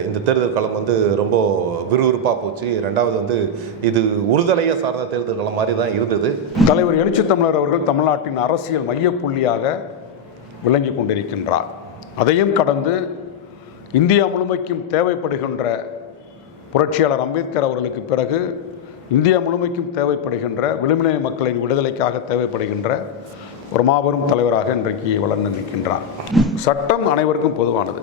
இந்த தேர்தல் காலம் வந்து ரொம்ப விறுவிறுப்பாக போச்சு. ரெண்டாவது வந்து இது உறுதலையை சார்ந்த தேர்தல் காலம் மாதிரி தான் இருந்தது. தலைவர் எழுச்சி தமிழர் அவர்கள் தமிழ்நாட்டின் அரசியல் மையப்புள்ளியாக விளங்கி கொண்டிருக்கின்றார். அதையும் கடந்து இந்தியா முழுமைக்கும் தேவைப்படுகின்ற புரட்சியாளர் அம்பேத்கர் அவர்களுக்கு பிறகு இந்தியா முழுமைக்கும் தேவைப்படுகின்ற விளிம்பினை மக்களின் விடுதலைக்காக தேவைப்படுகின்ற ஒரு மாபெரும் தலைவராக இன்றைக்கு வளர்ந்து நிற்கின்றார் சட்டம் அனைவருக்கும் பொதுவானது.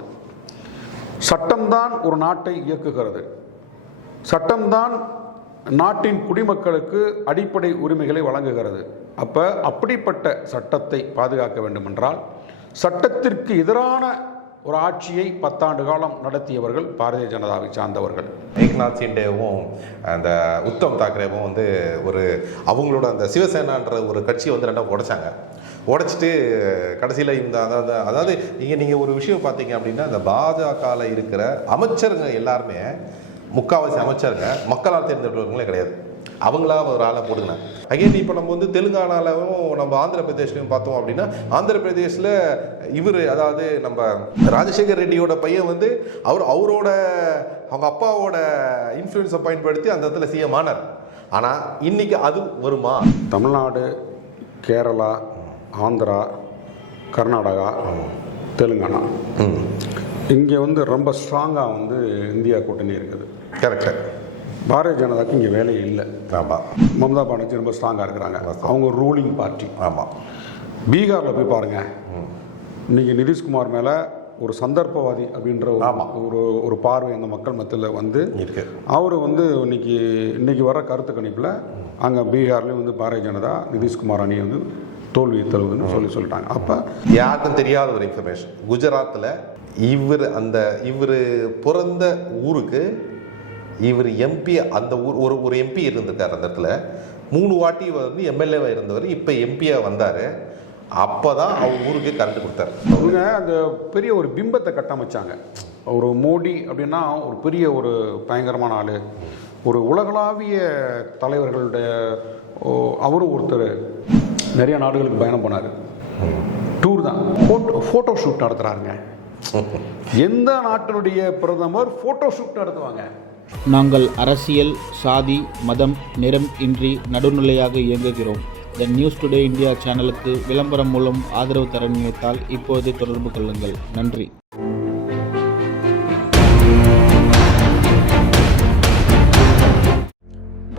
சட்டம்தான் ஒரு நாட்டை இயக்குகிறது. சட்டம்தான் நாட்டின் குடிமக்களுக்கு அடிப்படை உரிமைகளை வழங்குகிறது. அப்போ அப்படிப்பட்ட சட்டத்தை பாதுகாக்க வேண்டுமென்றால் சட்டத்திற்கு எதிரான ஒரு ஆட்சியை பத்தாண்டு காலம் நடத்தியவர்கள் பாரதிய ஜனதாவை சார்ந்தவர்கள். ஏக்நாத் சிண்டேவும் அந்த உத்தம் தாக்கரேவும் வந்து ஒரு அவங்களோட அந்த சிவசேனான்ற ஒரு கட்சியை வந்து ரெண்டாக உடைச்சாங்க. உடைச்சிட்டு கடைசியில் இந்த அதாவது அதாவது இங்கே நீங்கள் ஒரு விஷயம் பார்த்தீங்க அப்படின்னா இந்த பாஜகவில் இருக்கிற அமைச்சருங்க எல்லாருமே முக்காவாசி அமைச்சருங்க மக்களால் தேர்ந்தெடுத்தவங்களே கிடையாது. அவங்களா ஒரு ஆளை போடுங்க அகைன் இப்போ நம்ம வந்து தெலுங்கானாலும் நம்ம ஆந்திர பிரதேஷ்லையும் பார்த்தோம் அப்படின்னா ஆந்திர பிரதேஷில் இவர் அதாவது நம்ம ராஜசேகர் ரெட்டியோட பையன் வந்து அவர் அவரோட அவங்க அப்பாவோட இன்ஃப்ளூயன்ஸை பயன்படுத்தி அந்த இடத்துல சிஎம் ஆனார். ஆனால் இன்னைக்கு அது வருமா? தமிழ்நாடு கேரளா ஆந்திரா கர்நாடகா தெலுங்கானா. இங்கே வந்து ரொம்ப ஸ்ட்ராங்காக வந்து இந்தியா கூட்டணி இருக்குது. கரெக்டு பாரதிய ஜனதாக்கு இங்கே வேலையே இல்லை. ஆமாம் மம்தா பானர்ஜி ரொம்ப ஸ்ட்ராங்காக இருக்கிறாங்க. அவங்க ரூலிங் பார்ட்டி ஆமாம் பீகாரில் போய் பாருங்க. இன்னைக்கு நிதிஷ்குமார் மேலே ஒரு சந்தர்ப்பவாதி அப்படின்ற ஒரு-. ஒரு ஒரு பார்வை அந்த மக்கள் மத்தியில் வந்து இருக்கு. அவர் வந்து இன்னைக்கு இன்னைக்கு வர கருத்து கணிப்பில் அங்கே பீகார்லேயும் வந்து பாரதிய ஜனதா நிதிஷ்குமார் அணி வந்து தோல்வி தருவதுன்னு சொல்லி சொல்லிட்டாங்க. அப்போ யாருக்கும் தெரியாத ஒரு இன்ஃபர்மேஷன் குஜராத்தில் இவர் அந்த இவர் பிறந்த ஊருக்கு இவர் எம்பி அந்த ஊர் ஒரு ஒரு எம்பி இருந்திருக்கார் அந்த இடத்துல. மூணு வாட்டி வந்து எம்எல்ஏவாக இருந்தவர். இப்போ எம்பியாக வந்தார். அப்போ தான் அவர் ஊருக்கு கரண்ட் கொடுத்தாரு. அவங்க அந்த பெரிய ஒரு பிம்பத்தை கட்டமைச்சாங்க. ஒரு மோடி அப்படின்னா ஒரு பெரிய ஒரு பயங்கரமான ஆள். ஒரு உலகளாவிய தலைவர்களுடைய அவரும் ஒருத்தர். நிறைய நாடுகளுக்கு பயணம் போனார். டூர் தான். ஃபோட்டோ ஃபோட்டோ ஷூட் நடத்துகிறாருங்க எந்த நாட்டினுடைய பிரதமர் ஃபோட்டோ ஷூட் நடத்துவாங்க? நாங்கள் அரசியல் சாதி மதம் நிறம் இன்றி நடுநிலையாக இயங்குகிறோம். த நியூஸ் டுடே இந்தியா சேனலுக்கு விளம்பரம் மூலம் ஆதரவு தர நினைத்தால் இப்போது தொடர்பு கொள்ளுங்கள். நன்றி.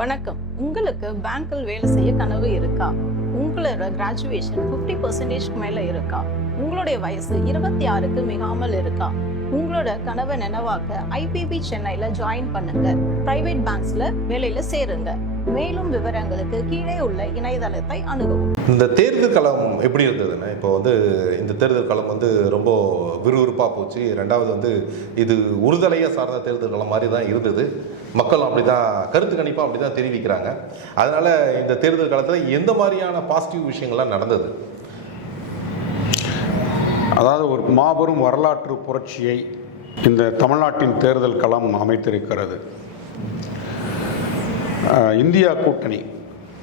வணக்கம். உங்களுக்கு பேங்க்கில் வேலை செய்ய கனவு இருக்கா? உங்களோட கிராஜுவேஷன் ஃபிஃப்டி பர்சன்டேஜ்க்கு மேலே இருக்கா? உங்களுடைய வயசு இருபத்தி ஆறுக்கு மிகாமல் இருக்கா? உங்களோட கனவை நினைவாக்க ஐபிபி சென்னையில் ஜாயின் பண்ணுங்க. பிரைவேட் பேங்க்ஸில் வேலையில் சேருங்க. மேலும் விவரங்களுக்கு கீழே உள்ள இணையதளத்தை அணுகவும். இந்த தேர்தல் களம் எப்படி இருந்ததுன்னா இப்போ வந்து இந்த தேர்தல் களம் வந்து ரொம்ப விறுவிறுப்பாக போச்சு. ரெண்டாவது வந்து இது உறுதலையை சார்ந்த தேர்தல் களம் மாதிரி தான் இருந்தது. மக்கள் அப்படி தான் கருத்து கணிப்பாக அப்படி தான் தெரிவிக்கிறாங்க. அதனால் இந்த தேர்தல் காலத்தில் எந்த மாதிரியான பாசிட்டிவ் விஷயங்கள்லாம் நடந்தது? அதாவது ஒரு மாபெரும் வரலாற்று புரட்சியை இந்த தமிழ்நாட்டின் தேர்தல் களம் அமைத்திருக்கிறது. இந்தியா கூட்டணி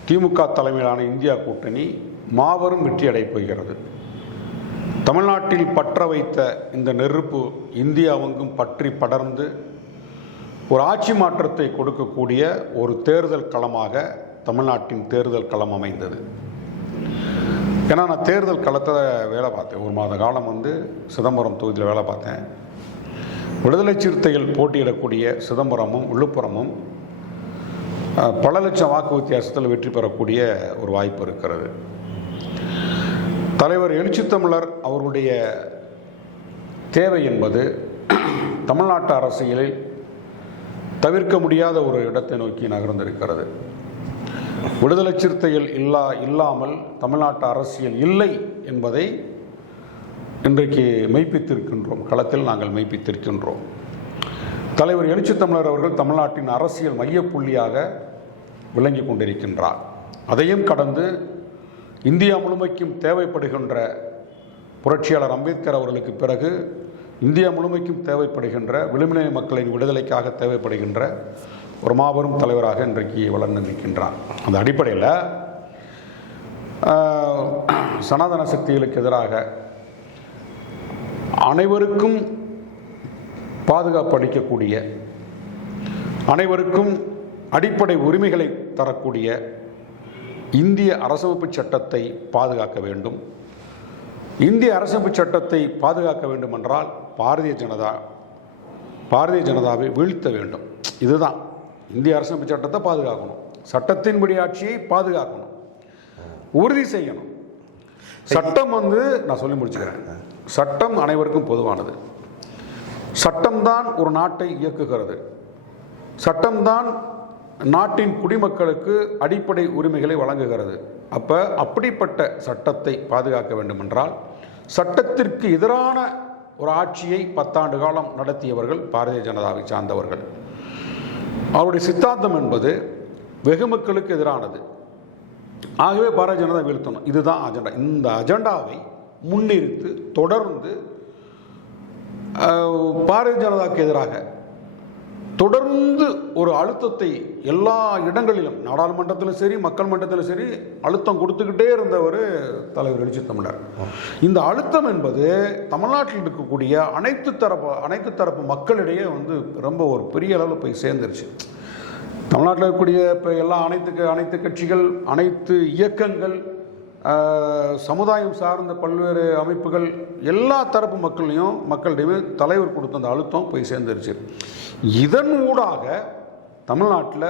திமுக தலைமையிலான இந்தியா கூட்டணி மாபெரும் வெற்றி போகிறது. தமிழ்நாட்டில் பற்ற வைத்த இந்த நெருப்பு இந்தியாவெங்கும் பற்றி படர்ந்து ஒரு ஆட்சி மாற்றத்தை கொடுக்கக்கூடிய ஒரு தேர்தல் களமாக தமிழ்நாட்டின் தேர்தல் களம் அமைந்தது. ஏன்னா நான் தேர்தல் களத்தை வேலை பார்த்தேன். ஒரு மாத காலம் வந்து சிதம்பரம் தொகுதியில் வேலை பார்த்தேன். விடுதலை சிறுத்தைகள் போட்டியிடக்கூடிய சிதம்பரமும் விழுப்புரமும் பல லட்சம் வாக்கு வித்தியாசத்தில் வெற்றி பெறக்கூடிய ஒரு வாய்ப்பு இருக்கிறது. தலைவர் எழுச்சித்தமிழர் அவருடைய அவர்களுடைய தேவை என்பது தமிழ்நாட்டு அரசியலில் தவிர்க்க முடியாத ஒரு இடத்தை நோக்கி நகர்ந்திருக்கிறது. விடுதலை சிறுத்தைகள் இல்லா இல்லாமல் தமிழ்நாட்டு அரசியல் இல்லை என்பதை இன்றைக்கு மெய்ப்பித்திருக்கின்றோம். களத்தில் நாங்கள் மெய்ப்பித்திருக்கின்றோம். தலைவர் எழுச்சி தமிழர் அவர்கள் தமிழ்நாட்டின் அரசியல் மையப்புள்ளியாக விளங்கி கொண்டிருக்கின்றார். அதையும் கடந்து இந்தியா முழுமைக்கும் தேவைப்படுகின்ற புரட்சியாளர் அம்பேத்கர் அவர்களுக்கு பிறகு இந்தியா முழுமைக்கும் தேவைப்படுகின்ற விளிம்பினை மக்களின் விடுதலைக்காக தேவைப்படுகின்ற ஒரு மாபெரும் தலைவராக இன்றைக்கு வளர்ந்து நிற்கின்றார். அந்த அடிப்படையில் சனாதன சக்திகளுக்கு எதிராக அனைவருக்கும் பாதுகாப்பு அளிக்கக்கூடிய அனைவருக்கும் அடிப்படை உரிமைகளை தரக்கூடிய இந்திய அரசமைப்பு சட்டத்தை பாதுகாக்க வேண்டும். இந்திய அரசமைப்பு சட்டத்தை பாதுகாக்க வேண்டும் என்றால் பாரதிய ஜனதா பாரதிய ஜனதாவை வீழ்த்த வேண்டும். இதுதான். இந்திய அரசமைப்பு சட்டத்தை பாதுகாக்கணும். சட்டத்தின்படி ஆட்சியை பாதுகாக்கணும். உறுதி செய்யணும். சட்டம் வந்து நான் சொல்லி முடிச்சுக்கிறேன். சட்டம் அனைவருக்கும் பொதுவானது. சட்டம்தான் ஒரு நாட்டை இயக்குகிறது. சட்டம்தான் நாட்டின் குடிமக்களுக்கு அடிப்படை உரிமைகளை வழங்குகிறது. அப்போ அப்படிப்பட்ட சட்டத்தை பாதுகாக்க வேண்டுமென்றால் சட்டத்திற்கு எதிரான ஒரு ஆட்சியை பத்தாண்டு காலம் நடத்தியவர்கள் பாரதிய ஜனதாவை சார்ந்தவர்கள். அவருடைய சித்தாந்தம் என்பது வெகுமக்களுக்கு எதிரானது. ஆகவே பாரதிய ஜனதா வீழ்த்தணும். இதுதான் அஜெண்டா இந்த அஜெண்டாவை முன்னிறுத்து தொடர்ந்து பாரதிய ஜனதாவுக்கு எதிராக தொடர்ந்து ஒரு அழுத்தத்தை எல்லா இடங்களிலும் நாடாளுமன்றத்திலும் சரி மக்கள் மன்றத்திலும் சரி அழுத்தம் கொடுத்துக்கிட்டே இருந்தவர் தலைவர் எழுச்சி தமிழர் இந்த அழுத்தம் என்பது தமிழ்நாட்டில் இருக்கக்கூடிய அனைத்து தரப்பு அனைத்து தரப்பு மக்களிடையே வந்து ரொம்ப ஒரு பெரிய அளவில் போய் சேர்ந்துருச்சு. தமிழ்நாட்டில் இருக்கக்கூடிய இப்போ எல்லா அனைத்து அனைத்து கட்சிகள் அனைத்து இயக்கங்கள் சமுதாயம் சார்ந்த பல்வேறு அமைப்புகள் எல்லா தரப்பு மக்களையும் மக்களிடையுமே தலைவர் கொடுத்த அந்த அழுத்தம் போய் சேர்ந்துருச்சு. இதன் ஊடாக தமிழ்நாட்டில்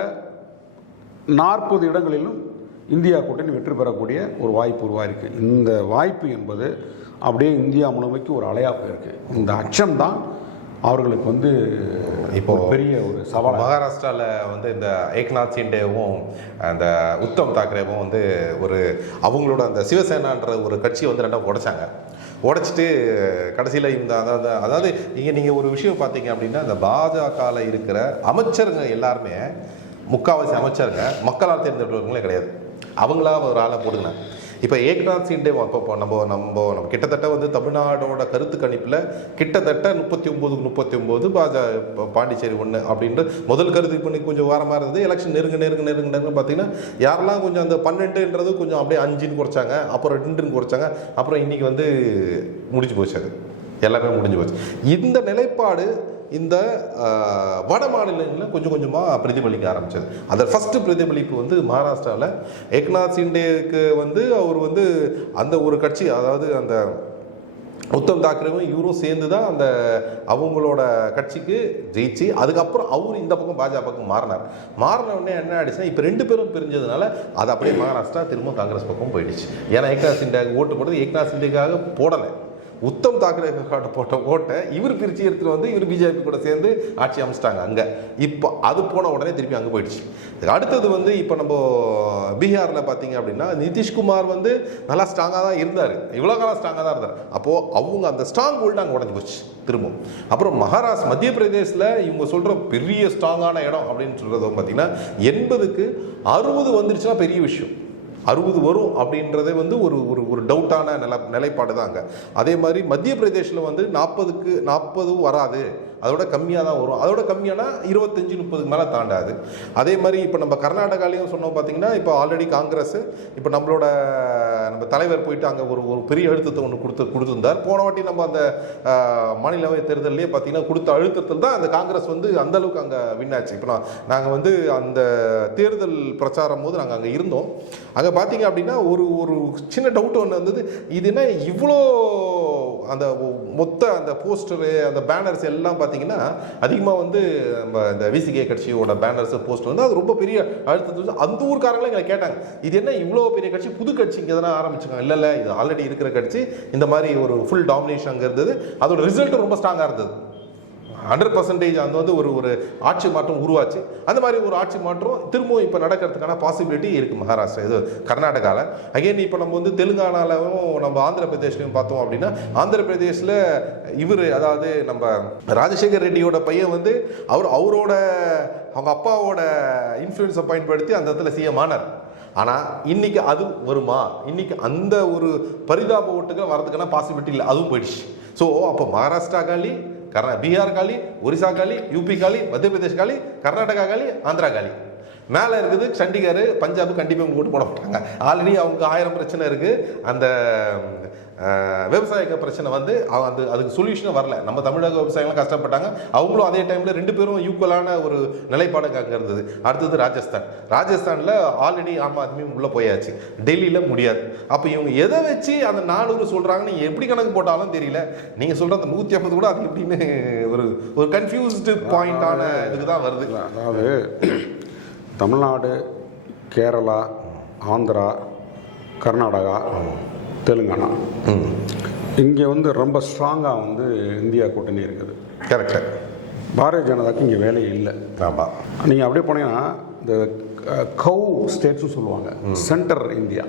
நாற்பது இடங்களிலும் இந்தியா கூட்டணி வெற்றி பெறக்கூடிய ஒரு வாய்ப்பு உருவாயிருக்கு. இந்த வாய்ப்பு என்பது அப்படியே இந்தியா முழுமைக்கு ஒரு அலையாக போயிருக்கு. இந்த அச்சம் தான் அவர்களுக்கு வந்து இப்போ பெரிய ஒரு சவால் மகாராஷ்டிரால வந்து இந்த ஏக்நாத் சிண்டேவும் அந்த உத்தம் தாக்கரேவும் வந்து ஒரு அவங்களோட அந்த சிவசேனான்ற ஒரு கட்சியை வந்து ரெண்டாக உடைச்சாங்க. உடைச்சிட்டு கடைசியில் இந்த அதாவது அதாவது இங்கே நீங்கள் ஒரு விஷயம் பார்த்தீங்க அப்படின்னா இந்த பாஜகவில் இருக்கிற அமைச்சருங்க எல்லாருமே முக்காவாசி அமைச்சருங்க மக்களால் தேர்ந்தெடுக்கிறவங்களே கிடையாது. அவங்களா ஒரு ஆளை போடுங்க இப்போ ஏக்நாத் சிண்டே இப்போ நம்ம நம்ம நம்ம கிட்டத்தட்ட வந்து தமிழ்நாடோட கருத்து கணிப்பில் கிட்டத்தட்ட முப்பத்தி ஒம்போதுக்கு முப்பத்தி ஒம்பது பாஜ பாண்டிச்சேரி ஒன்று அப்படின்ற முதல் கருத்து பண்ணி கொஞ்சம் வாரமாக இருந்தது. எலெக்ஷன் நெருங்க நெருங்க நெருங்க நெருங்க பார்த்தீங்கன்னா யாரெல்லாம் கொஞ்சம் அந்த பன்னெண்டுன்றது கொஞ்சம் அப்படியே அஞ்சுன்னு குறைச்சாங்க அப்புறம் ரெண்டுன்னு குறைச்சாங்க அப்புறம் இன்றைக்கி வந்து முடிஞ்சு போச்சு அது. எல்லாமே முடிஞ்சு போச்சு. இந்த நிலைப்பாடு இந்த வட மாநிலங்களில் கொஞ்சம் கொஞ்சமாக பிரதிபலிக்க ஆரம்பிச்சது. அந்த ஃபஸ்ட்டு பிரதிபலிப்பு வந்து மகாராஷ்டிராவில் ஏக்நாத் சிண்டேக்கு வந்து அவர் வந்து அந்த ஒரு கட்சி அதாவது அந்த உத்தம் தாக்கரேவும் இவரும் சேர்ந்து தான் அந்த அவங்களோட கட்சிக்கு ஜெயிச்சு அதுக்கப்புறம் அவர் இந்த பக்கம் பாஜக பக்கம் மாறினார். மாறின உடனே என்ன ஆயிடுச்சுன்னா இப்போ ரெண்டு பேரும் பிரிஞ்சதுனால அது அப்படியே மகாராஷ்டிரா திரும்ப காங்கிரஸ் பக்கம் போயிடுச்சு. ஏன்னா ஏக்நாத் சிண்டேக்கு ஓட்டு போட்டது ஏக்நாத் சிண்டேக்காக போடலை. உத்தம் தாக்கரே காட்ட போட்ட ஓட்டை இவர் பிரித்து எடுத்துகிட்டு வந்து இவர் பிஜேபி கூட சேர்ந்து ஆட்சி அமைச்சிட்டாங்க அங்கே. இப்போ அது போன உடனே திருப்பி அங்கே போயிடுச்சு. அடுத்தது வந்து இப்போ நம்ம பீகாரில் பார்த்தீங்க அப்படின்னா நிதிஷ்குமார் வந்து நல்லா ஸ்ட்ராங்காக தான் இருந்தார். இவ்வளோ காலம் ஸ்ட்ராங்காக தான் இருந்தார். அப்போது அவங்க அந்த ஸ்ட்ராங் ஹோல்டு அங்கே உடஞ்சி போச்சு திரும்பவும். அப்புறம் மகாராஷ்டிர மத்திய பிரதேசில் இவங்க சொல்கிற பெரிய ஸ்ட்ராங்கான இடம் அப்படின்னு சொல்கிறது பார்த்தீங்கன்னா எண்பதுக்கு அறுபது வந்துருச்சுன்னா பெரிய விஷயம். அறுபது வரும் அப்படின்றதே வந்து ஒரு ஒரு ஒரு டவுட்டான நில நிலைப்பாடு தான் அங்கே அதே மாதிரி மத்திய பிரதேசில் வந்து நாற்பதுக்கு நாற்பதும் வராது. அதோட கம்மியாக தான் வரும். அதோட கம்மியானா இருபத்தஞ்சு முப்பதுக்கு மேலே தாண்டாது. அதே மாதிரி இப்போ நம்ம கர்நாடகாலையும் சொன்னோம் பார்த்தீங்கன்னா இப்போ ஆல்ரெடி காங்கிரஸ் இப்போ நம்மளோட நம்ம தலைவர் போயிட்டு அங்கே ஒரு ஒரு பெரிய அழுத்தத்தை ஒன்று கொடுத்து கொடுத்துருந்தார். போன வாட்டி நம்ம அந்த மாநிலவை தேர்தல்லையே பார்த்தீங்கன்னா கொடுத்த அழுத்தத்தில் தான் அந்த காங்கிரஸ் வந்து அந்தளவுக்கு அங்கே வின் ஆச்சு. இப்போ நான் நாங்கள் வந்து அந்த தேர்தல் பிரச்சாரம் போது நாங்கள் அங்கே இருந்தோம். அங்கே பார்த்தீங்க அப்படின்னா ஒரு ஒரு சின்ன டவுட் ஒன்று வந்தது. இது என்ன இவ்வளோ அந்த மொத்த அந்த போஸ்டரு அந்த பேனர்ஸ் எல்லாம் பார்த்தீங்கன்னா அதிகமாக வந்து நம்ம இந்த விசிகே கட்சியோட பேனர்ஸ் போஸ்டர் வந்து அது ரொம்ப பெரிய அழுத்தத்தை அந்த ஊருக்காரங்களும் எங்களை கேட்டாங்க. இது என்ன இவ்வளோ பெரிய கட்சி? புது கட்சி இங்கே தானே ஆரம்பிச்சாங்க இல்லை இல்லை இது ஆல்ரெடி இருக்கிற கட்சி. இந்த மாதிரி ஒரு ஃபுல் டாமினேஷன் அங்கே இருந்தது. அதோட ரிசல்ட் ரொம்ப ஸ்ட்ராங்காக இருந்தது. ஹண்ட்ரட் பர்சன்டேஜ் அந்த வந்து ஒரு ஒரு ஆட்சி மாற்றம் உருவாச்சு. அந்த மாதிரி ஒரு ஆட்சி மாற்றம் திரும்பவும் இப்போ நடக்கிறதுக்கான பாசிபிலிட்டி இருக்குது மகாராஷ்டிரா. இது கர்நாடகாவில் அகைன் இப்போ நம்ம வந்து தெலுங்கானாலும் நம்ம ஆந்திர பிரதேஷ்லையும் பார்த்தோம் அப்படின்னா ஆந்திர பிரதேஷில் இவர் அதாவது நம்ம ராஜசேகர் ரெட்டியோட பையன் வந்து அவர் அவரோட அவங்க அப்பாவோட இன்ஃப்ளூயன்ஸை பயன்படுத்தி அந்த இடத்துல சிஎம் ஆனார். ஆனால் இன்றைக்கி அது வருமா? இன்றைக்கி அந்த ஒரு பரிதாப ஓட்டுகள் வரதுக்கான பாசிபிலிட்டி இல்லை. அதுவும் போயிடுச்சு. ஸோ அப்போ மகாராஷ்டிரா காலி கர்நா பீகார் காலி ஒரிசா காலி யூபி காலி மத்திய பிரதேஷ் காலி கர்நாடகா காலி ஆந்திரா காலி மேலே இருக்குது சண்டிகர் பஞ்சாப் கண்டிப்பாக உங்களுக்கு ஓட்டு போட மாட்டாங்க. ஆல்ரெடி அவங்க ஆயிரம் பிரச்சனை இருக்குது அந்த விவசாயிக பிரச்சனை வந்து அது அதுக்கு சொல்யூஷன் வரல. நம்ம தமிழக விவசாயிகளும் கஷ்டப்பட்டாங்க. அவங்களும் அதே டைமில் ரெண்டு பேரும் ஈக்குவலான ஒரு நிலைப்பாடு அங்கே இருந்தது அடுத்தது ராஜஸ்தான். ராஜஸ்தானில் ஆல்ரெடி ஆம் ஆத்மி உள்ளே போயாச்சு. டெல்லியில் முடியாது. அப்போ இவங்க எதை வச்சு அந்த நானூறு சொல்கிறாங்கன்னு எப்படி கணக்கு போட்டாலும் தெரியல. நீங்கள் சொல்கிற அந்த நூற்றி ஐம்பது கூட அது எப்படின்னு ஒரு ஒரு கன்ஃபியூஸ்டு பாயிண்டான இதுக்கு தான் வருது. அதாவது தமிழ்நாடு கேரளா ஆந்திரா கர்நாடகா தெலுங்கானா. இங்கே வந்து ரொம்ப ஸ்ட்ராங்காக வந்து இந்தியா கூட்டணி இருக்குது. கரெக்டு பாரதிய ஜனதாக்கு இங்கே வேலையே இல்லை. ஆமாம் நீங்கள் அப்படியே போனீங்கன்னா இந்த கவு ஸ்டேட்ஸும் சொல்லுவாங்க. சென்டர் இந்தியா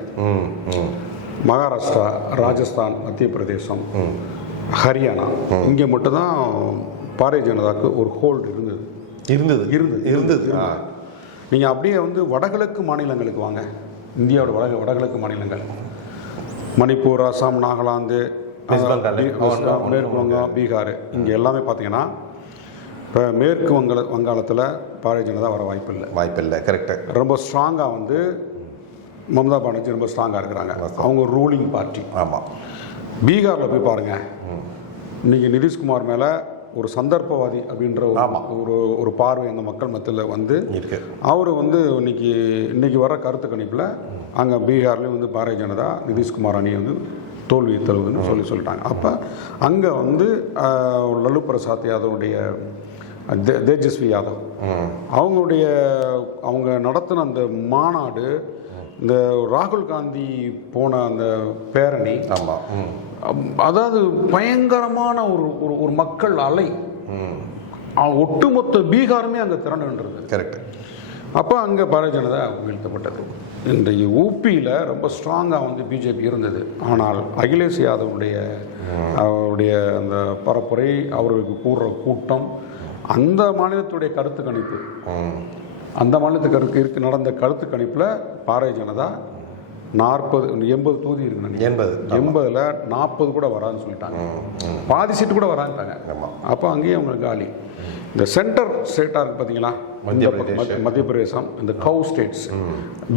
மகாராஷ்டிரா ராஜஸ்தான் மத்திய பிரதேசம் ஹரியானா. இங்கே மட்டும்தான் பாரதிய ஜனதாக்கு ஒரு ஹோல்டு இருந்தது. இருந்தது. இருந்தது. இருந்தது. நீங்கள் அப்படியே வந்து வடகிழக்கு மாநிலங்களுக்கு வாங்க. இந்தியாவோட வடக வடகிழக்கு மாநிலங்கள். மணிப்பூர் அசாம் நாகாலாந்து மேற்கு வங்கம் பீகார். இங்கே எல்லாமே பார்த்தீங்கன்னா இப்போ மேற்கு வங்காள வங்காளத்தில் பாரதிய ஜனதா வர வாய்ப்பு இல்லை வாய்ப்பில்லை. கரெக்டு ரொம்ப ஸ்ட்ராங்காக வந்து மம்தா பானர்ஜி ரொம்ப ஸ்ட்ராங்காக இருக்கிறாங்க. அவங்க ரூலிங் பார்ட்டி ஆமாம் பீகாரில் போய் பாருங்க. இன்னைக்கு நிதிஷ்குமார் மேலே ஒரு சந்தர்ப்பவாதி அப்படின்ற ஒரு-. ஒரு ஒரு பார்வை அந்த மக்கள் மத்தியில் வந்து இருக்கு. அவர் வந்து இன்னைக்கு இன்னைக்கு வர கருத்து கணிப்பில் அங்கே பீகார்லேயும் வந்து பாரதிய ஜனதா நிதிஷ்குமார் அணி வந்து தோல்வி தருவதுன்னு சொல்லி சொல்லிட்டாங்க. அப்போ அங்கே வந்து லல்லு பிரசாத் யாதவுடைய தேஜஸ்வி யாதவ். அவங்களுடைய அவங்க நடத்தின அந்த மாநாடு இந்த ராகுல் காந்தி போன அந்த பேரணி ஆமாம் அதாவது பயங்கரமான ஒரு ஒரு ஒரு மக்கள் அலை. ஒட்டுமொத்த பீகாருமே அங்கே திரண்டுன்றது. கரெக்ட் அப்போ அங்கே பாரதிய ஜனதா வீழ்த்தப்பட்டது. இன்றைக்கு ஊபியில் ரொம்ப ஸ்ட்ராங்காக வந்து பிஜேபி இருந்தது. ஆனால் அகிலேஷ் யாதவுடைய அவருடைய அந்த பரப்புரை அவர்களுக்கு கூடுற கூட்டம் அந்த மாநிலத்துடைய கருத்து கணிப்பு. அந்த மாநிலத்துக்கு இருக்கு நடந்த கருத்து கணிப்பில் பாரதிய ஜனதா நாற்பது எண்பது தொகுதி இருக்கு நினைக்கிறேன். எண்பது எண்பதுல நாற்பது கூட வராதுன்னு சொல்லிட்டாங்க. பாதி சீட்டு கூட வரான்ட்டாங்க அப்போ அங்கேயே அவங்களுக்கு காலி. இந்த சென்டர் ஸ்டேட்டாக இருக்கு பார்த்தீங்களா மத்திய பிரதேசம் இந்த கவு ஸ்டேட்ஸ்.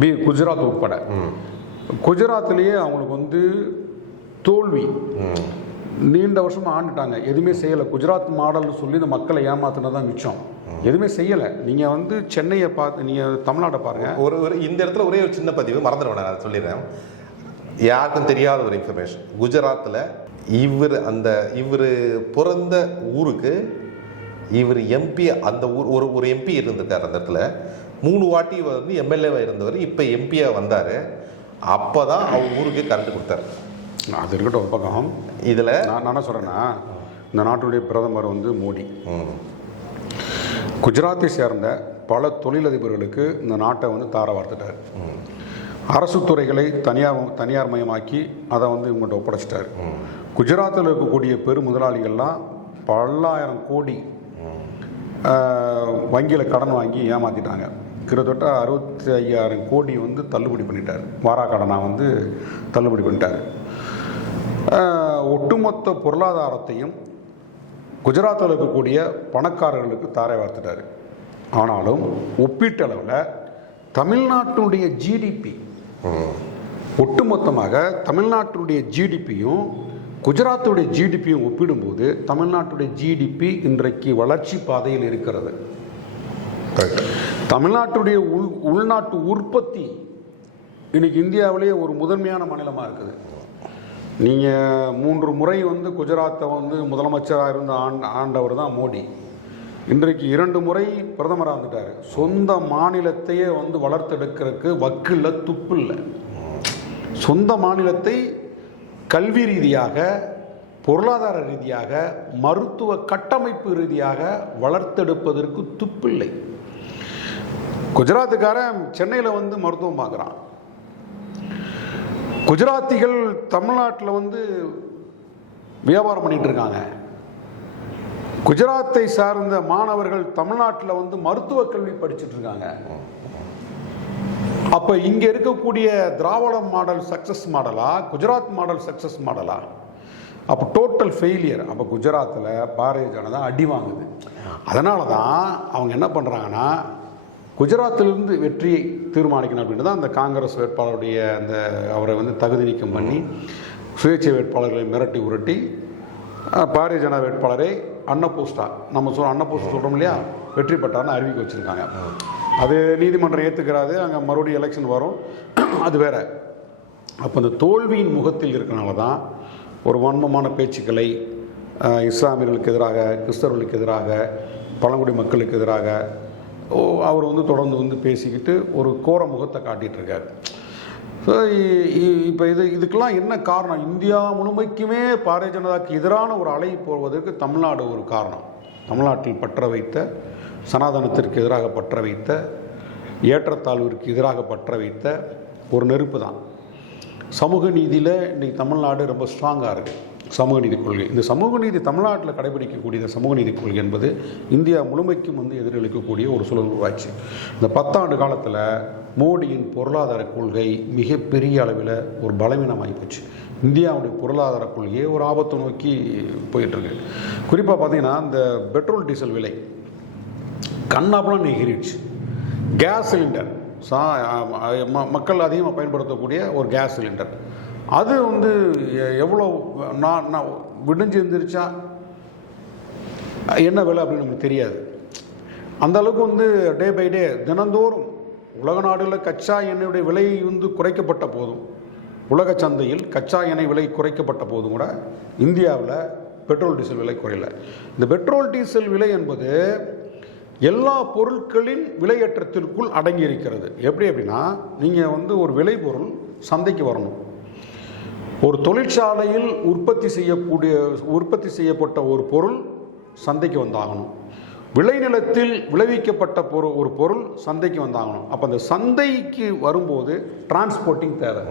பி குஜராத் உட்பட. குஜராத்லேயே அவங்களுக்கு வந்து தோல்வி. நீண்ட வருஷமா ஆண்டுட்டாங்க. எதுவுமே செய்யலை. குஜராத் மாடல்னு சொல்லி இந்த மக்களை ஏமாத்தினது தான் மிச்சம். எதுவுமே செய்யலை. நீங்கள் வந்து சென்னையை பார்த்து நீங்கள் தமிழ்நாட்டை பாருங்கள் ஒரு ஒரு இந்த இடத்துல ஒரே ஒரு சின்ன பதிவு மறந்துடுவேன் நான் சொல்லிடுறேன். யாருக்கும் தெரியாத ஒரு இன்ஃபர்மேஷன் குஜராத்தில் இவர் அந்த இவர் பிறந்த ஊருக்கு இவர் எம்பி அந்த ஊர் ஒரு ஒரு எம்பி இருந்திருக்கார் அந்த இடத்துல. மூணு வாட்டி வந்து எம்எல்ஏவாக இருந்தவர் இப்போ எம்பியாக வந்தார். அப்போ தான் அவர் ஊருக்கு கரண்ட் கொடுத்தாரு. அது இருக்கட்டும் ஒரு பக்கம். இதில் நான் நான் என்ன சொல்கிறேன்னா இந்த நாட்டுடைய பிரதமர் வந்து மோடி. குஜராத்தை சேர்ந்த பல தொழிலதிபர்களுக்கு இந்த நாட்டை வந்து தார வார்த்துட்டார். அரசு துறைகளை தனியார் தனியார் மயமாக்கி அதை வந்து இவங்கள்ட்ட ஒப்படைச்சிட்டார். குஜராத்தில் இருக்கக்கூடிய பெரு முதலாளிகள்லாம் பல்லாயிரம் கோடி வங்கியில் கடன் வாங்கி ஏமாற்றிட்டாங்க கிட்டத்தட்ட அறுபத்தி ஐயாயிரம் கோடி வந்து தள்ளுபடி பண்ணிட்டார். வாரா கடனை வந்து தள்ளுபடி பண்ணிட்டார். ஒட்டுமொத்த பொருளாதாரத்தையும் குஜராத்தில் இருக்கக்கூடிய பணக்காரர்களுக்கு தாரை வார்த்துட்டார். ஆனாலும் ஒப்பீட்டளவில் தமிழ்நாட்டுடைய ஜிடிபி ஒட்டுமொத்தமாக தமிழ்நாட்டுடைய ஜிடிபியும் குஜராத்துடைய ஜிடிபியும் ஒப்பிடும்போது தமிழ்நாட்டுடைய ஜிடிபி இன்றைக்கு வளர்ச்சி பாதையில் இருக்கிறது. தமிழ்நாட்டுடைய உள் உள்நாட்டு உற்பத்தி இன்னைக்கு இந்தியாவிலேயே ஒரு முதன்மையான மாநிலமாக இருக்குது. நீங்கள் மூன்று முறை வந்து குஜராத்தை வந்து முதலமைச்சராக இருந்த ஆண் ஆண்டவர் தான் மோடி. இன்றைக்கு இரண்டு முறை பிரதமராக இருந்துட்டார். சொந்த மாநிலத்தையே வந்து வளர்த்தெடுக்கிறதுக்கு வக்கில்ல துப்பு இல்லை சொந்த மாநிலத்தை கல்வி ரீதியாக பொருளாதார ரீதியாக மருத்துவ கட்டமைப்பு ரீதியாக வளர்த்தெடுப்பதற்கு துப்பில்லை. குஜராத்துக்காரன் சென்னையில் வந்து மருத்துவம் பார்க்குறான். குஜராத்திகள் தமிழ்நாட்டில் வந்து வியாபாரம் பண்ணிட்டு இருக்காங்க. குஜராத்தை சார்ந்த மாணவர்கள் தமிழ்நாட்டில் வந்து மருத்துவ கல்வி படிச்சுட்டு இருக்காங்க. அப்போ இங்கே இருக்கக்கூடிய திராவிட மாடல் சக்ஸஸ் மாடலா குஜராத் மாடல் சக்ஸஸ் மாடலா? அப்போ டோட்டல் ஃபெயிலியர் அப்போ குஜராத்தில் பாரதிய ஜனதா அடி வாங்குது. அதனால தான் அவங்க என்ன பண்ணுறாங்கன்னா குஜராத்திலிருந்து வெற்றியை தீர்மானிக்கணும் அப்படின்னு தான் அந்த காங்கிரஸ் வேட்பாளருடைய அந்த அவரை வந்து தகுதி நீக்கம் பண்ணி சுயேட்சை வேட்பாளர்களை மிரட்டி உருட்டி பாரதிய ஜனதா வேட்பாளரை அன்னபூஸ்டா. நம்ம சொல்ல அன்னபூஸ்டா சொல்கிறோம் இல்லையா? வெற்றி பெற்றார்னு அறிவிக்க வச்சுருக்காங்க. அது நீதிமன்றம் ஏற்றுக்கிறாது அங்கே மறுபடியும் எலெக்ஷன் வரும். அது வேற. அப்போ அந்த தோல்வியின் முகத்தில் இருக்கனால தான் ஒரு வன்மமான பேச்சுக்களை இஸ்லாமியர்களுக்கு எதிராக கிறிஸ்தவர்களுக்கு எதிராக பழங்குடி மக்களுக்கு எதிராக அவர் வந்து தொடர்ந்து வந்து பேசிக்கிட்டு ஒரு கோர முகத்தை காட்டிகிட்டு இருக்காரு ஸோ இப்போ இது இதுக்கெல்லாம் என்ன காரணம்? இந்தியா முழுமைக்குமே பாரதிய ஜனதாக்கு எதிரான ஒரு அலை போவதற்கு தமிழ்நாடு ஒரு காரணம். தமிழ்நாட்டில் பற்ற வைத்த சனாதனத்திற்கு எதிராக பற்ற வைத்த ஏற்றத்தாழ்விற்கு எதிராக பற்ற வைத்த ஒரு நெருப்பு தான். சமூக நீதியில் இன்றைக்கி தமிழ்நாடு ரொம்ப ஸ்ட்ராங்காக இருக்குது சமூக நீதி கொள்கை. இந்த சமூக நீதி தமிழ்நாட்டில் கடைபிடிக்கக்கூடிய இந்த சமூக நீதி கொள்கை என்பது இந்தியா முழுமைக்கும் வந்து எதிரொலிக்கக்கூடிய ஒரு சூழல் உருவாச்சு. இந்த பத்தாண்டு காலத்தில் மோடியின் பொருளாதார கொள்கை மிகப்பெரிய அளவில் ஒரு பலவீனமாகி போச்சு. இந்தியாவுடைய பொருளாதார கொள்கையை ஒரு ஆபத்தை நோக்கி போயிட்டுருக்கு குறிப்பாக பார்த்தீங்கன்னா இந்த பெட்ரோல் டீசல் விலை கண்ணாப்பெலாம் நெகிரிடுச்சு கேஸ் சிலிண்டர் சா ம- மக்கள் அதிகமாக பயன்படுத்தக்கூடிய ஒரு கேஸ் சிலிண்டர். அது வந்து எ- எவ்வளோ நான் நான் விடிஞ்சு எழுந்திரிச்சா என்ன விலை அப்படின்னு நமக்கு தெரியாது. அந்த அளவுக்கு வந்து டே பை டே தினந்தோறும் உலக நாடுகளில் கச்சா எண்ணெயுடைய விலை வந்து குறைக்கப்பட்ட போதும் உலக சந்தையில் கச்சா எண்ணெய் விலை குறைக்கப்பட்ட போதும் கூட இந்தியாவில் பெட்ரோல் டீசல் விலை குறையல. இந்த பெட்ரோல் டீசல் விலை என்பது எல்லா பொருட்களின் விலையேற்றத்திற்குள் அடங்கி இருக்கிறது. எப்படி அப்படின்னா நீங்கள் வந்து ஒரு விலை பொருள் சந்தைக்கு வரணும். ஒரு தொழிற்சாலையில் உற்பத்தி செய்யக்கூடிய உற்பத்தி செய்யப்பட்ட ஒரு பொருள் சந்தைக்கு வந்தாகணும். விளைநிலத்தில் விளைவிக்கப்பட்ட பொருள் ஒரு பொருள் சந்தைக்கு வந்தாகணும். அப்போ அந்த சந்தைக்கு வரும்போது டிரான்ஸ்போர்ட்டிங் தேவை.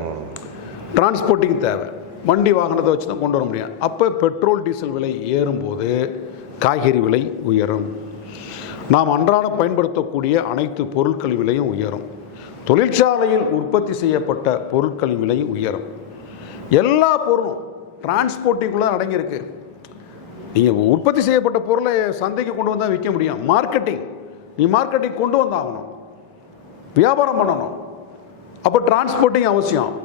டிரான்ஸ்போர்ட்டிங் தேவை. வண்டி வாகனத்தை வச்சு தான் கொண்டு வர முடியும். அப்போ பெட்ரோல் டீசல் விலை ஏறும்போது காய்கறி விலை உயரும். நாம் அன்றாட பயன்படுத்தக்கூடிய அனைத்து பொருட்கள் விலையும் உயரும். தொழிற்சாலையில் உற்பத்தி செய்யப்பட்ட பொருட்களின் விலை உயரும். எல்லா பொருளும் டிரான்ஸ்போர்ட்டிங்குள்ளே தான் அடங்கியிருக்கு. நீங்கள் உற்பத்தி செய்யப்பட்ட பொருளை சந்தைக்கு கொண்டு வந்தால் விற்க முடியும். மார்க்கெட்டிங் நீ மார்க்கெட்டிங் கொண்டு வந்தாகணும். வியாபாரம் பண்ணணும். அப்போ டிரான்ஸ்போர்ட்டிங் அவசியம்.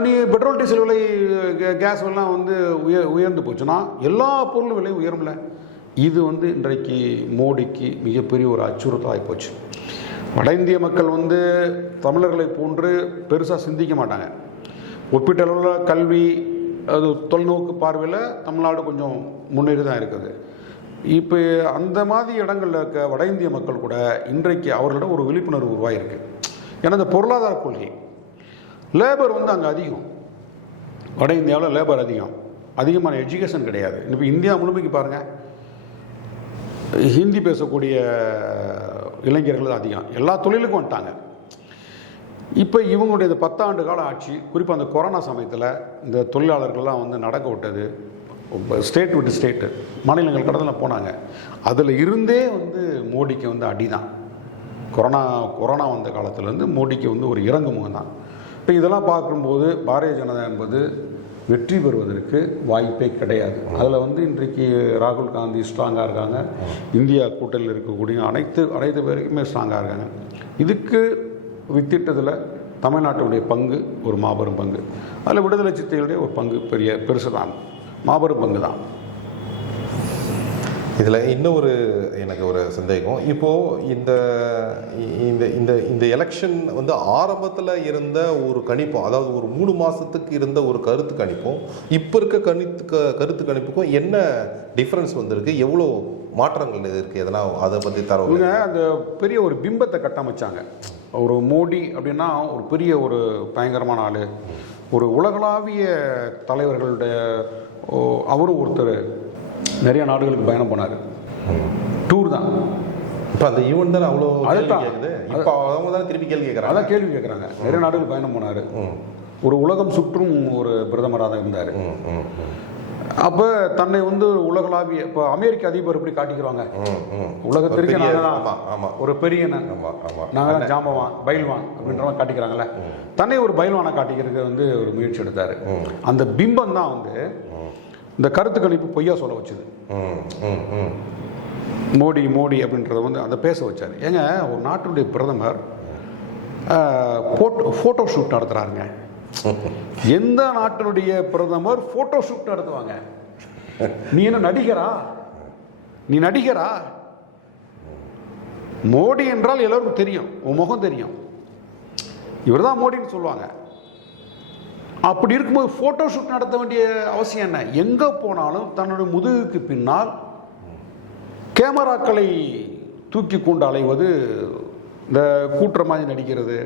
நீ பெட்ரோல் டீசல் விலை கே- கேஸ் எல்லாம் வந்து உய உயர்ந்து போச்சுன்னா எல்லா பொருளும் விலையும் உயரும்ல. இது வந்து இன்றைக்கு மோடிக்கு மிகப்பெரிய ஒரு அச்சுறுத்தலாகி போச்சு. வட இந்திய மக்கள் வந்து தமிழர்களை போன்று பெருசாக சிந்திக்க மாட்டாங்க. ஒப்பீட்டளவில் கல்வி அது தொலைநோக்கு பார்வையில் தமிழ்நாடு கொஞ்சம் முன்னேறி தான் இருக்குது. இப்போ அந்த மாதிரி இடங்களில் இருக்க வட இந்திய மக்கள் கூட இன்றைக்கு அவர்களிடம் ஒரு விழிப்புணர்வு உருவாகிருக்கு ஏன்னா இந்த பொருளாதார கொள்கை லேபர் வந்து அங்கே அதிகம். வட இந்தியாவில் லேபர் அதிகம். அதிகமான எஜுகேஷன் கிடையாது. இப்போ இந்தியா முழுமைக்கு பாருங்கள் ஹிந்தி பேசக்கூடிய இளைஞர்கள் தான் அதிகம். எல்லா தொழிலுக்கும் வந்துட்டாங்க. இப்போ இவங்களுடைய இந்த பத்தாண்டு கால ஆட்சி குறிப்பாக அந்த கொரோனா சமயத்தில் இந்த தொழிலாளர்கள்லாம் வந்து நடக்க விட்டது. ஸ்டேட் விட்டு ஸ்டேட்டு மாநிலங்கள் கடத்தில் போனாங்க. அதில் இருந்தே வந்து மோடிக்கு வந்து அடிதான். கொரோனா கொரோனா வந்த காலத்துலேருந்து மோடிக்கு வந்து ஒரு இறங்குமுகம் தான். இப்போ இதெல்லாம் பார்க்கும்போது பாரதிய ஜனதா என்பது வெற்றி பெறுவதற்கு வாய்ப்பே கிடையாது. அதில் வந்து இன்றைக்கு ராகுல் காந்தி ஸ்ட்ராங்காக இருக்காங்க. இந்தியா கூட்டணியில் இருக்கக்கூடிய அனைத்து அனைத்து பேருக்குமே ஸ்ட்ராங்காக இருக்காங்க. இதுக்கு வித்திட்டதில் தமிழ்நாட்டுடைய பங்கு ஒரு மாபெரும் பங்கு. அதில் விடுதலை சித்தைகளுடைய ஒரு பங்கு பெரிய பெருசு தான் மாபெரும் பங்கு தான் இதில் இன்னும் ஒரு எனக்கு ஒரு சந்தேகம். இப்போது இந்த இந்த இந்த இந்த எலெக்ஷன் வந்து ஆரம்பத்தில் இருந்த ஒரு கணிப்பும் அதாவது ஒரு மூணு மாதத்துக்கு இருந்த ஒரு கருத்து கணிப்பும். இப்போ இருக்க கணித்து க கருத்து கணிப்புக்கும் என்ன டிஃப்ரென்ஸ் வந்திருக்கு? எவ்வளோ மாற்றங்கள் இருக்குது எதனா அதை பற்றி தரவு இவங்க அந்த பெரிய ஒரு பிம்பத்தை கட்டமைச்சாங்க. ஒரு மோடி அப்படின்னா ஒரு பெரிய ஒரு பயங்கரமான ஆள். ஒரு உலகளாவிய தலைவர்களுடைய அவரும் ஒருத்தர் நிறைய நாடுகளுக்கு பயணம் போனார். டூர் தான். இப்போ அந்த ஈவெண்ட் தானே அவ்வளோ அதுதான். இப்போ அவங்க தானே திருப்பி கேள்வி கேட்குறாங்க அதான் கேள்வி கேட்குறாங்க நிறைய நாடுகள் பயணம் போனார். ஒரு உலகம் சுற்றும் ஒரு பிரதமராக தான் இருந்தார். அப்போ தன்னை வந்து உலகளாவிய இப்போ அமெரிக்க அதிபர் எப்படி காட்டிக்கிறாங்க. உலகத்திற்கு நாங்கள். ஒரு பெரிய. நாங்கள் தான் ஜாம்பவான் பயில்வான் அப்படின்ற மாதிரி காட்டிக்கிறாங்கல்ல தன்னை ஒரு பயில்வானை காட்டிக்கிறதுக்கு வந்து ஒரு முயற்சி எடுத்தார். அந்த பிம்பம் தான் வந்து இந்த கருத்து கணிப்பு பொய்யா சொல்ல வச்சுது. மோடி மோடி அப்படின்றத வந்து அதை பேச வச்சார் ஏங்க ஒரு நாட்டுடைய பிரதமர் ஃபோட்டோ ஃபோட்டோ ஷூட் நடத்துகிறாருங்க எந்த நாட்டினுடைய பிரதமர் ஃபோட்டோ ஷூட் நடத்துவாங்க? நீ என்ன நடிகரா? நீ நடிகரா? மோடி என்றால் எல்லோருக்கும் தெரியும். உன் முகம் தெரியும். இவர் தான் மோடின்னு சொல்லுவாங்க. அப்படி இருக்கும்போது ஃபோட்டோ ஷூட் நடத்த வேண்டிய அவசியம் என்ன? எங்கே போனாலும் தன்னுடைய முதுகுக்கு பின்னால் கேமராக்களை தூக்கி கொண்டு அலைவது இந்த கூட்டுற மாதிரி நடிக்கிறது.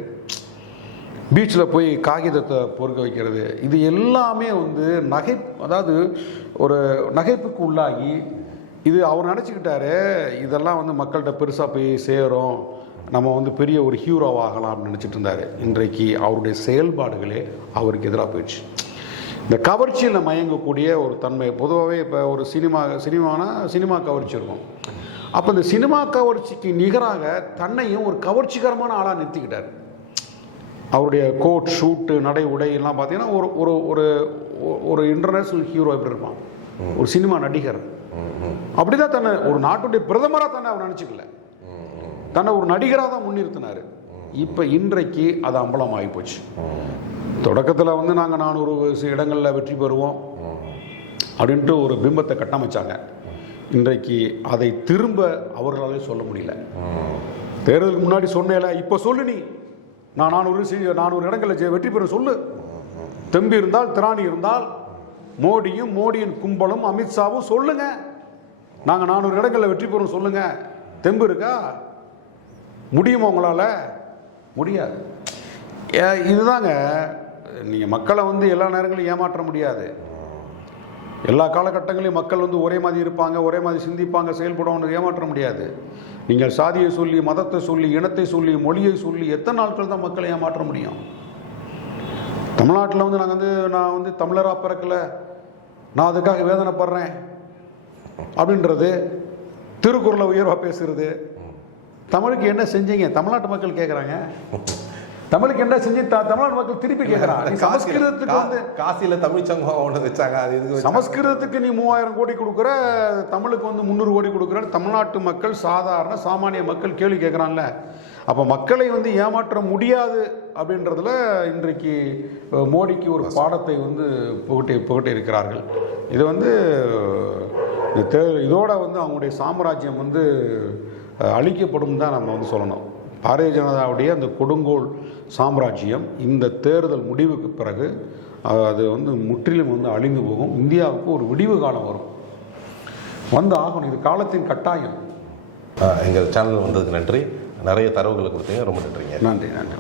பீச்சில் போய் காகிதத்தை பொறுக்க வைக்கிறது. இது எல்லாமே வந்து நகை அதாவது ஒரு நகைப்புக்கு உள்ளாகி இது அவர் நினச்சிக்கிட்டாரு இதெல்லாம் வந்து மக்கள்கிட்ட பெருசாக போய் சேரும். நம்ம வந்து பெரிய ஒரு ஹீரோவாகலாம்னு நினச்சிட்டு இருந்தார். இன்றைக்கு அவருடைய செயல்பாடுகளே அவருக்கு எதிராக போயிடுச்சு. இந்த கவர்ச்சியில் மயங்கக்கூடிய ஒரு தன்மை பொதுவாகவே இப்போ ஒரு சினிமா சினிமானா சினிமா கவர்ச்சி இருக்கும். அப்போ இந்த சினிமா கவர்ச்சிக்கு நிகராக தன்னையும் ஒரு கவர்ச்சிகரமான ஆளாக நிறுத்திக்கிட்டார். அவருடைய கோட் ஷூட்டு நடை உடை எல்லாம் பார்த்தீங்கன்னா ஒரு ஒரு ஒரு ஒரு இன்டர்நேஷ்னல் ஹீரோ எப்படி இருப்பான். ஒரு சினிமா நடிகர். அப்படிதான் தன்னை ஒரு நாட்டுடைய பிரதமராக தன்னை அவர் நினச்சிக்கல. தன்னை ஒரு நடிகராக தான் முன்னிறுத்தினார். இப்போ இன்றைக்கு அது அம்பலம் ஆகி போச்சு தொடக்கத்தில் வந்து நாங்கள் நானூறு இடங்களில் வெற்றி பெறுவோம். அப்படின்ட்டு ஒரு பிம்பத்தை கட்டமைச்சாங்க. இன்றைக்கு அதை திரும்ப அவர்களாலே சொல்ல முடியல. தேர்தலுக்கு முன்னாடி சொன்னேல இப்போ சொல்லு நீ. நான் நானூறு நானூறு இடங்களில் வெற்றி பெறும் சொல்லு. தெம்பு இருந்தால் திராணி இருந்தால் மோடியும் மோடியின் கும்பலும் அமித்ஷாவும் சொல்லுங்க. நாங்கள் நானூறு இடங்களில் வெற்றி பெறும் சொல்லுங்க. தெம்பு இருக்கா? முடியுமா உங்களால்? முடியாது. ஏ- இதுதாங்க. நீங்கள் மக்களை வந்து எல்லா நேரங்களும் ஏமாற்ற முடியாது. எல்லா காலகட்டங்களையும் மக்கள் வந்து ஒரே மாதிரி இருப்பாங்க ஒரே மாதிரி சிந்திப்பாங்க செயல்படுவாங்க ஏமாற்ற முடியாது. நீங்கள் சாதியை சொல்லி மதத்தை சொல்லி இனத்தை சொல்லி மொழியை சொல்லி எத்தனை நாட்கள் தான் மக்களை ஏமாற்ற முடியும்? தமிழ்நாட்டில் வந்து நாங்கள் வந்து நான் வந்து தமிழராக பிறக்கல நான் அதுக்காக வேதனைப்படுறேன் அப்படின்றது திருக்குறளை உயர்வாக பேசுறது. தமிழுக்கு என்ன செஞ்சீங்க? தமிழ்நாட்டு மக்கள் கேட்குறாங்க தமிழுக்கு என்ன செஞ்சு த- தமிழ்நாட்டு மக்கள் திருப்பி கேட்குறாங்க சமஸ்கிருதத்துக்கு வந்து காசியில தமிழ் சங்கம் ஒன்று வச்சாங்க. அது வச்சாங்க. சமஸ்கிருதத்துக்கு நீ மூவாயிரம் கோடி கொடுக்குற தமிழுக்கு வந்து முந்நூறு கோடி கொடுக்குற தமிழ்நாட்டு மக்கள் சாதாரண சாமானிய மக்கள் கேள்வி கேட்குறான்ல அப்போ மக்களை வந்து ஏமாற்ற முடியாது அப்படின்றதுல இன்றைக்கு மோடிக்கு ஒரு பாடத்தை வந்து புகட்டி புகட்டி இருக்கிறார்கள். இது வந்து இதோட வந்து அவங்களுடைய சாம்ராஜ்யம் வந்து அழிக்கப்படும் தான் நம்ம வந்து சொல்லணும். பாரதிய ஜனதாவுடைய அந்த கொடுங்கோல் சாம்ராஜ்யம் இந்த தேர்தல் முடிவுக்கு பிறகு அது வந்து முற்றிலும் வந்து அழிந்து போகும். இந்தியாவுக்கு ஒரு விடிவு காலம் வரும். வந்து ஆகணும். இது காலத்தின் கட்டாயம். எங்கள் சேனல் வந்ததுக்கு நன்றி. நிறைய தரவுகளை கொடுத்தீங்க. ரொம்ப நன்றிங்க. நன்றி நன்றி.